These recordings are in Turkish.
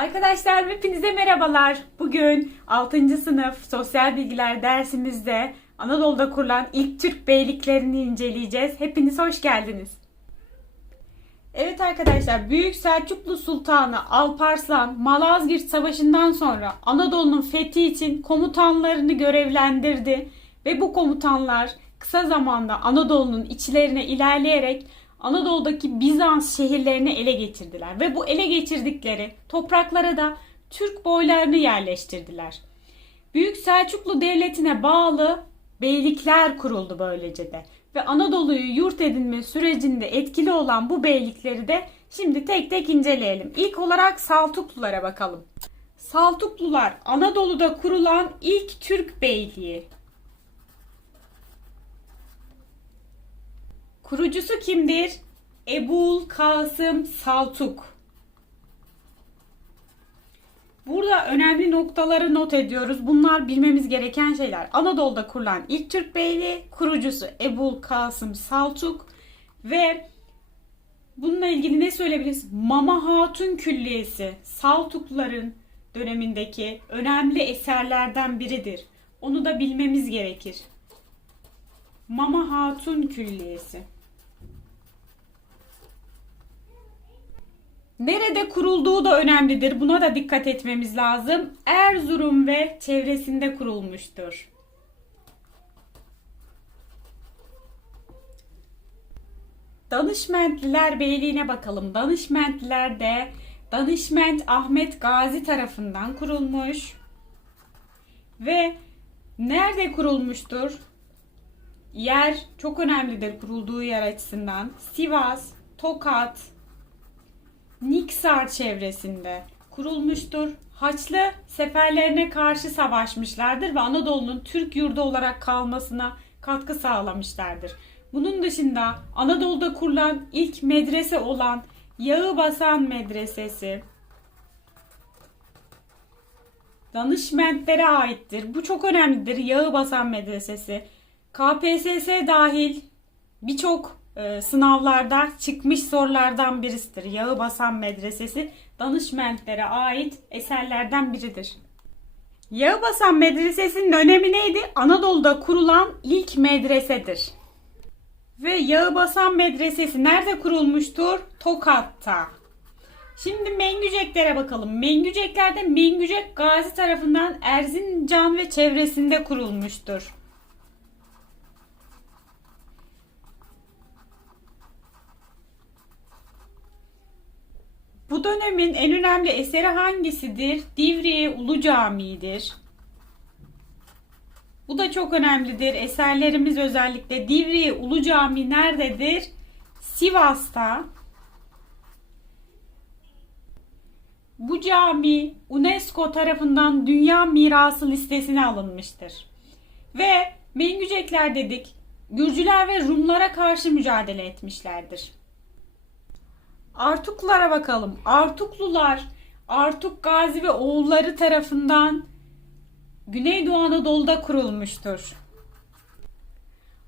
Arkadaşlar hepinize merhabalar. Bugün 6. sınıf sosyal bilgiler dersimizde Anadolu'da kurulan ilk Türk beyliklerini inceleyeceğiz. Hepiniz hoş geldiniz. Evet arkadaşlar Büyük Selçuklu Sultanı Alparslan Malazgirt Savaşı'ndan sonra Anadolu'nun fethi için komutanlarını görevlendirdi ve bu komutanlar kısa zamanda Anadolu'nun içlerine ilerleyerek Anadolu'daki Bizans şehirlerini ele geçirdiler ve bu ele geçirdikleri topraklara da Türk boylarını yerleştirdiler. Büyük Selçuklu Devleti'ne bağlı beylikler kuruldu böylece de. Ve Anadolu'yu yurt edinme sürecinde etkili olan bu beylikleri de şimdi tek tek inceleyelim. İlk olarak Saltuklulara bakalım. Saltuklular Anadolu'da kurulan ilk Türk beyliği. Kurucusu kimdir? Ebul Kasım Saltuk. Burada önemli noktaları not ediyoruz. Bunlar bilmemiz gereken şeyler. Anadolu'da kurulan ilk Türk beyliği, kurucusu Ebul Kasım Saltuk ve bununla ilgili ne söyleyebiliriz? Mama Hatun Külliyesi Saltukluların dönemindeki önemli eserlerden biridir. Onu da bilmemiz gerekir. Mama Hatun Külliyesi. Nerede kurulduğu da önemlidir. Buna da dikkat etmemiz lazım. Erzurum ve çevresinde kurulmuştur. Danışmentliler Beyliği'ne bakalım. Danışmentliler de Danışment Ahmet Gazi tarafından kurulmuş. Ve nerede kurulmuştur? Yer çok önemlidir kurulduğu yer açısından. Sivas, Tokat, Niksar çevresinde kurulmuştur. Haçlı seferlerine karşı savaşmışlardır ve Anadolu'nun Türk yurdu olarak kalmasına katkı sağlamışlardır. Bunun dışında Anadolu'da kurulan ilk medrese olan Yağıbasan Medresesi danışmentlere aittir. Bu çok önemlidir. Yağıbasan Medresesi. KPSS dahil birçok e, sınavlarda çıkmış sorulardan birisidir. Yağı Basan Medresesi danışmentlere ait eserlerden biridir. Yağı Basan Medresesi'nin önemi neydi? Anadolu'da kurulan ilk medresedir. Ve Yağı Basan Medresesi nerede kurulmuştur? Tokat'ta. Şimdi Mengüceklere bakalım. Mengücekler de Mengücek Gazi tarafından Erzincan ve çevresinde kurulmuştur. Bu dönemin en önemli eseri hangisidir? Divriye Ulu Camii'dir. Bu da çok önemlidir. Eserlerimiz özellikle Divriye Ulu Camii nerededir? Sivas'ta. Bu cami UNESCO tarafından Dünya Mirası listesine alınmıştır. Ve Mengücekler dedik, Gürcüler ve Rumlara karşı mücadele etmişlerdir. Artuklulara bakalım. Artuklular Artuk Gazi ve oğulları tarafından Güneydoğu Anadolu'da kurulmuştur.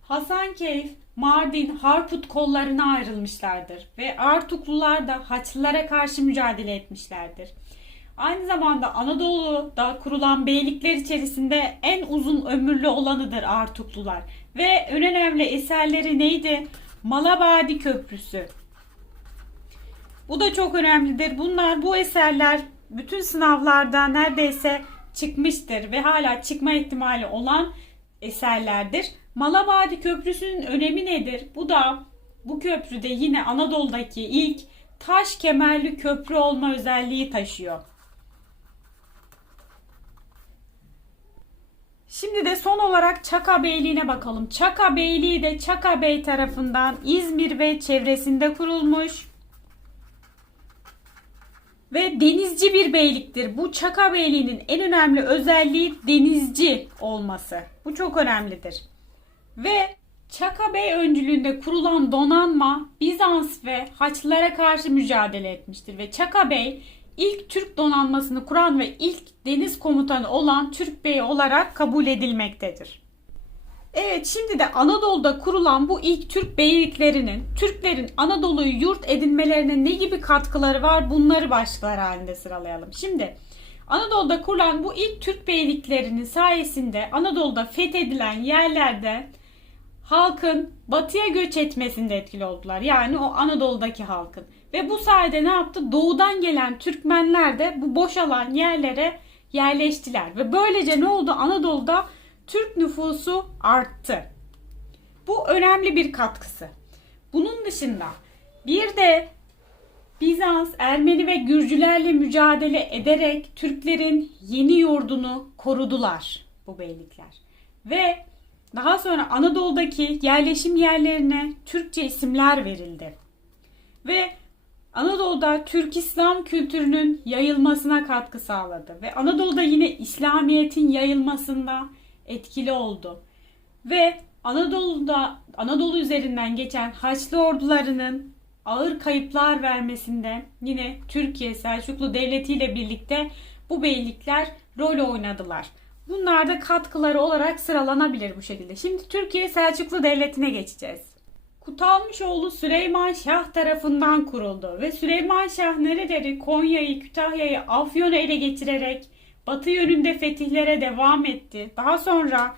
Hasankeyf, Mardin, Harput kollarına ayrılmışlardır ve Artuklular da Haçlılara karşı mücadele etmişlerdir. Aynı zamanda Anadolu'da kurulan beylikler içerisinde en uzun ömürlü olanıdır Artuklular ve en önemli eserleri neydi? Malabadi Köprüsü. Bu da çok önemlidir. Bunlar bu eserler bütün sınavlarda neredeyse çıkmıştır ve hala çıkma ihtimali olan eserlerdir. Malabadi Köprüsü'nün önemi nedir? Bu da bu köprüde yine Anadolu'daki ilk taş kemerli köprü olma özelliği taşıyor. Şimdi de son olarak Çaka Beyliği'ne bakalım. Çaka Beyliği de Çaka Bey tarafından İzmir ve çevresinde kurulmuş ve denizci bir beyliktir. Bu Çaka Beyliği'nin en önemli özelliği denizci olması. Bu çok önemlidir. Ve Çaka Bey öncülüğünde kurulan donanma Bizans ve Haçlılara karşı mücadele etmiştir ve Çaka Bey ilk Türk donanmasını kuran ve ilk deniz komutanı olan Türk Bey olarak kabul edilmektedir. Evet şimdi de Anadolu'da kurulan bu ilk Türk beyliklerinin Türklerin Anadolu'yu yurt edinmelerine ne gibi katkıları var bunları başlıklar halinde sıralayalım. Şimdi Anadolu'da kurulan bu ilk Türk beyliklerinin sayesinde Anadolu'da fethedilen yerlerde halkın batıya göç etmesinde etkili oldular. Yani o Anadolu'daki halkın. Ve bu sayede ne yaptı? Doğudan gelen Türkmenler de bu boşalan yerlere yerleştiler. Ve böylece ne oldu? Anadolu'da Türk nüfusu arttı. Bu önemli bir katkısı. Bunun dışında bir de Bizans, Ermeni ve Gürcülerle mücadele ederek Türklerin yeni yurdunu korudular bu beylikler. Ve daha sonra Anadolu'daki yerleşim yerlerine Türkçe isimler verildi. Ve Anadolu'da Türk İslam kültürünün yayılmasına katkı sağladı ve Anadolu'da yine İslamiyet'in yayılmasında etkili oldu. Ve Anadolu'da Anadolu üzerinden geçen Haçlı ordularının ağır kayıplar vermesinde yine Türkiye Selçuklu Devleti ile birlikte bu beylikler rol oynadılar. Bunlar da katkıları olarak sıralanabilir bu şekilde. Şimdi Türkiye Selçuklu Devleti'ne geçeceğiz. Kutalmışoğlu Süleyman Şah tarafından kuruldu ve Süleyman Şah nereleri Konya'yı, Kütahya'yı, Afyon'u ele geçirerek batı yönünde fetihlere devam etti. Daha sonra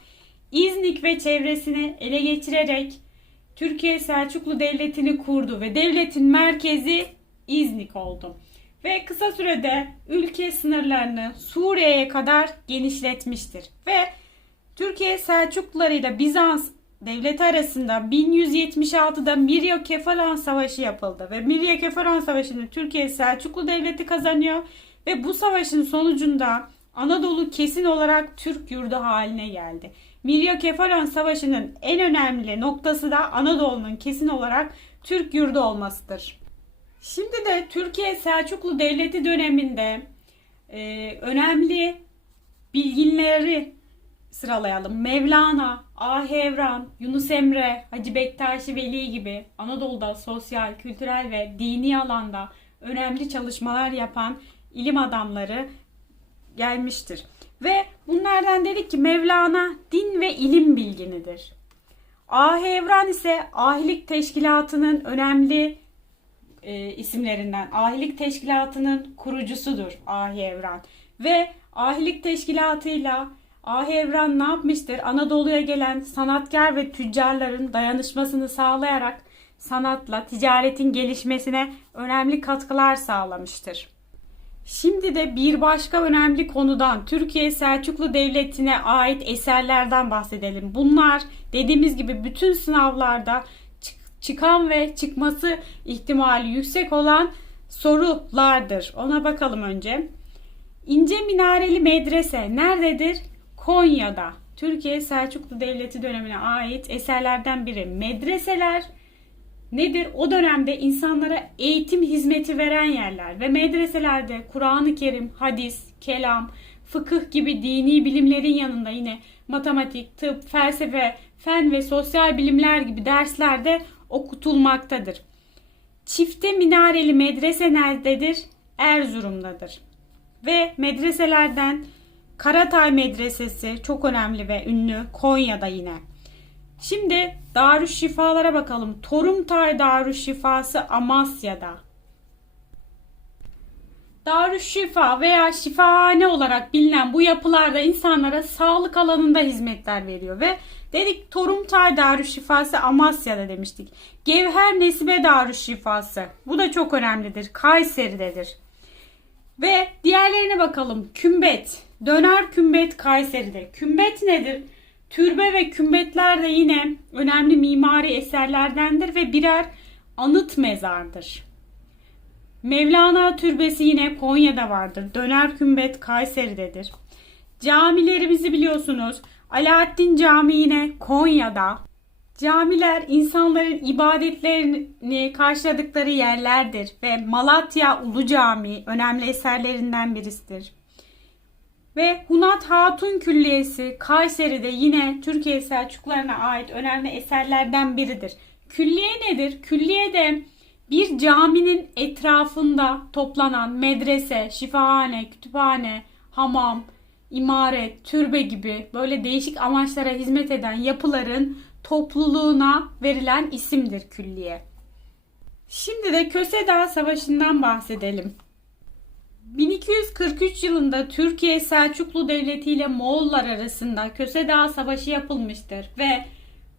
İznik ve çevresini ele geçirerek Türkiye Selçuklu Devleti'ni kurdu ve devletin merkezi İznik oldu. Ve kısa sürede ülke sınırlarını Suriye'ye kadar genişletmiştir. Ve Türkiye Selçukluları ile Bizans devleti arasında 1176'da Mirya Kefalan Savaşı yapıldı ve Mirya Kefalan Savaşı'nı Türkiye Selçuklu Devleti kazanıyor ve bu savaşın sonucunda Anadolu kesin olarak Türk yurdu haline geldi. Mirya Kefalan Savaşı'nın en önemli noktası da Anadolu'nun kesin olarak Türk yurdu olmasıdır. Şimdi de Türkiye Selçuklu Devleti döneminde e, önemli bilginleri sıralayalım. Mevlana, Ahevran, Yunus Emre, Hacı Bektaşi Veli gibi Anadolu'da sosyal, kültürel ve dini alanda önemli çalışmalar yapan ilim adamları gelmiştir. Ve bunlardan dedik ki Mevlana din ve ilim bilginidir. Ahevran ise ahilik teşkilatının önemli e, isimlerinden. Ahilik teşkilatının kurucusudur Ahevran. Ve ahilik teşkilatıyla Ahevran ne yapmıştır? Anadolu'ya gelen sanatkar ve tüccarların dayanışmasını sağlayarak sanatla ticaretin gelişmesine önemli katkılar sağlamıştır. Şimdi de bir başka önemli konudan Türkiye Selçuklu Devleti'ne ait eserlerden bahsedelim. Bunlar dediğimiz gibi bütün sınavlarda çıkan ve çıkması ihtimali yüksek olan sorulardır. Ona bakalım önce. İnce Minareli Medrese nerededir? Konya'da. Türkiye Selçuklu Devleti dönemine ait eserlerden biri. Medreseler nedir? O dönemde insanlara eğitim hizmeti veren yerler ve medreselerde Kur'an-ı Kerim, hadis, kelam, fıkıh gibi dini bilimlerin yanında yine matematik, tıp, felsefe, fen ve sosyal bilimler gibi derslerde okutulmaktadır. Çifte minareli medrese nerededir? Erzurum'dadır. Ve medreselerden Karatay Medresesi çok önemli ve ünlü Konya'da yine. Şimdi Darüşşifalara bakalım. Torumtay Darüşşifası Amasya'da. Darüşşifa veya şifahane olarak bilinen bu yapılarda insanlara sağlık alanında hizmetler veriyor ve dedik Torumtay Darüşşifası Amasya'da demiştik. Gevher Nesibe Darüşşifası bu da çok önemlidir. Kayseri'dedir. Ve diğerlerine bakalım. Kümbet. Döner kümbet Kayseri'de. Kümbet nedir? Türbe ve kümbetler de yine önemli mimari eserlerdendir ve birer anıt mezardır. Mevlana Türbesi yine Konya'da vardır. Döner kümbet Kayseri'dedir. Camilerimizi biliyorsunuz. Alaaddin Camii yine Konya'da. Camiler insanların ibadetlerini karşıladıkları yerlerdir ve Malatya Ulu Camii önemli eserlerinden birisidir. Ve Hunat Hatun Külliyesi Kayseri'de yine Türkiye Selçuklularına ait önemli eserlerden biridir. Külliye nedir? Külliye de bir caminin etrafında toplanan medrese, şifahane, kütüphane, hamam, imaret, türbe gibi böyle değişik amaçlara hizmet eden yapıların topluluğuna verilen isimdir külliye. Şimdi de Köse Dağı Savaşı'ndan bahsedelim. 1243 yılında Türkiye Selçuklu Devleti ile Moğollar arasında Köse Dağı Savaşı yapılmıştır ve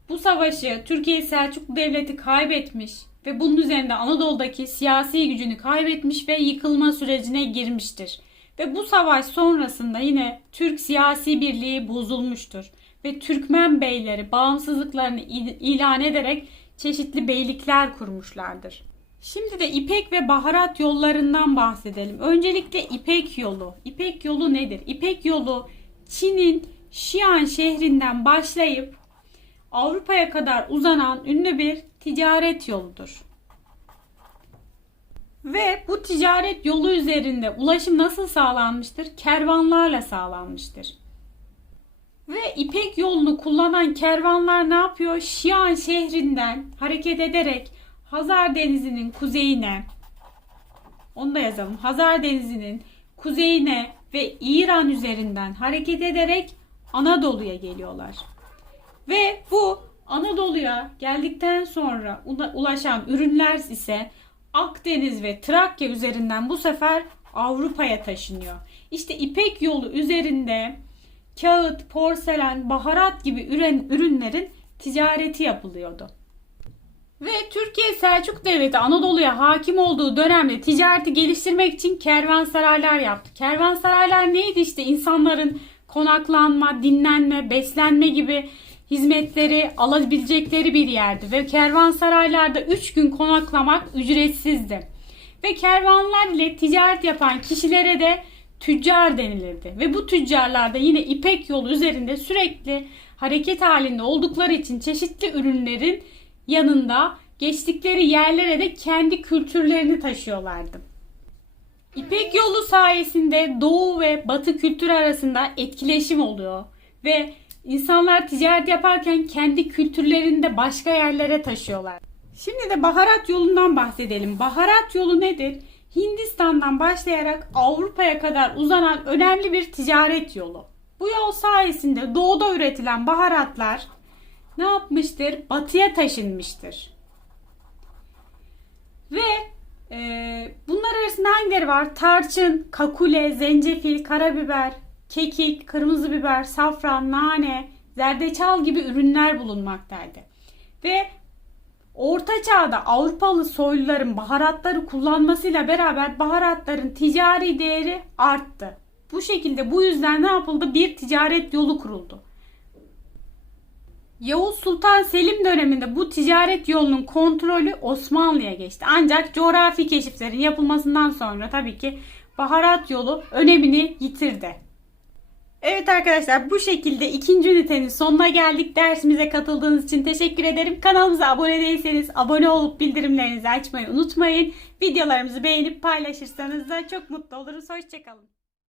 bu savaşı Türkiye Selçuklu Devleti kaybetmiş ve bunun üzerinde Anadolu'daki siyasi gücünü kaybetmiş ve yıkılma sürecine girmiştir. Ve bu savaş sonrasında yine Türk siyasi birliği bozulmuştur ve Türkmen beyleri bağımsızlıklarını il- ilan ederek çeşitli beylikler kurmuşlardır. Şimdi de İpek ve baharat yollarından bahsedelim. Öncelikle İpek yolu. İpek yolu nedir? İpek yolu Çin'in Şian şehrinden başlayıp Avrupa'ya kadar uzanan ünlü bir ticaret yoludur. Ve bu ticaret yolu üzerinde ulaşım nasıl sağlanmıştır? Kervanlarla sağlanmıştır. Ve İpek yolunu kullanan kervanlar ne yapıyor? Şian şehrinden hareket ederek Hazar Denizi'nin kuzeyine onu da yazalım. Hazar Denizi'nin kuzeyine ve İran üzerinden hareket ederek Anadolu'ya geliyorlar. Ve bu Anadolu'ya geldikten sonra ula- ulaşan ürünler ise Akdeniz ve Trakya üzerinden bu sefer Avrupa'ya taşınıyor. İşte İpek yolu üzerinde kağıt, porselen, baharat gibi ürünlerin ticareti yapılıyordu. Ve Türkiye Selçuk Devleti Anadolu'ya hakim olduğu dönemde ticareti geliştirmek için kervansaraylar yaptı. Kervansaraylar neydi işte insanların konaklanma, dinlenme, beslenme gibi hizmetleri alabilecekleri bir yerdi. Ve kervansaraylarda 3 gün konaklamak ücretsizdi. Ve kervanlar ile ticaret yapan kişilere de tüccar denilirdi. Ve bu tüccarlar da yine İpek yolu üzerinde sürekli hareket halinde oldukları için çeşitli ürünlerin yanında geçtikleri yerlere de kendi kültürlerini taşıyorlardı. İpek yolu sayesinde Doğu ve Batı kültür arasında etkileşim oluyor ve insanlar ticaret yaparken kendi kültürlerini de başka yerlere taşıyorlar. Şimdi de baharat yolundan bahsedelim. Baharat yolu nedir? Hindistan'dan başlayarak Avrupa'ya kadar uzanan önemli bir ticaret yolu. Bu yol sayesinde doğuda üretilen baharatlar ne yapmıştır? Batıya taşınmıştır. Ve e, bunlar arasında hangileri var? Tarçın, kakule, zencefil, karabiber, kekik, kırmızı biber, safran, nane, zerdeçal gibi ürünler bulunmaktaydı. Ve Orta Çağ'da Avrupalı soyluların baharatları kullanmasıyla beraber baharatların ticari değeri arttı. Bu şekilde bu yüzden ne yapıldı? Bir ticaret yolu kuruldu. Yavuz Sultan Selim döneminde bu ticaret yolunun kontrolü Osmanlı'ya geçti. Ancak coğrafi keşiflerin yapılmasından sonra tabii ki baharat yolu önemini yitirdi. Evet arkadaşlar bu şekilde ikinci ünitenin sonuna geldik. Dersimize katıldığınız için teşekkür ederim. Kanalımıza abone değilseniz abone olup bildirimlerinizi açmayı unutmayın. Videolarımızı beğenip paylaşırsanız da çok mutlu oluruz. Hoşçakalın.